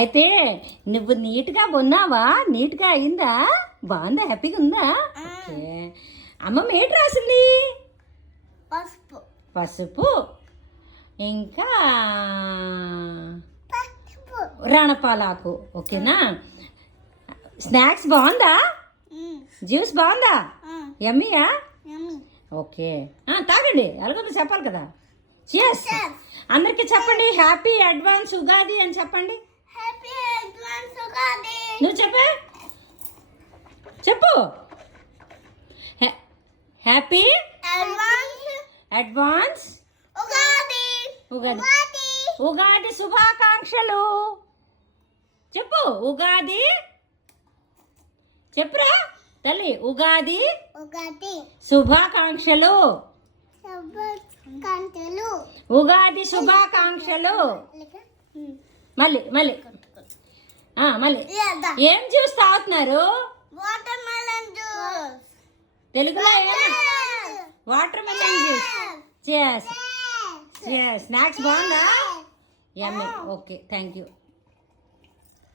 అయితే నువ్వు నీట్గా ఉన్నావా? నీట్గా అయిందా? బాగుందా? హ్యాపీగా ఉందా? ఓకే. అమ్మమ్మ ఏంటి రాసింది? పసుపు ఇంకా రణపాలాకు. ఓకేనా? స్నాక్స్ బాగుందా? జ్యూస్ బాగుందా? యమ్మీయా? ఓకే. తాగండి, అలాగో చెప్పాలి కదా. చియర్స్. అందరికి చెప్పండి హ్యాపీ అడ్వాన్స్ ఉగాది అని చెప్పండి. నువ్వు చెప్పు. హ్యాపీ అడ్వాన్స్ ఉగాది శుభాకాంక్షలు. చెప్పు ఉగాది. చెప్పురా తల్లి. ఉగాది శుభాకాంక్షలు. ఉగాది శుభాకాంక్షలు. మళ్ళీ ఏం జ్యూస్ తాగుతున్నారు? తెలుగులో వాటర్ మెలన్ జ్యూస్. స్నాక్స్ బాగుందా? యమ్మీ. Okay, thank you.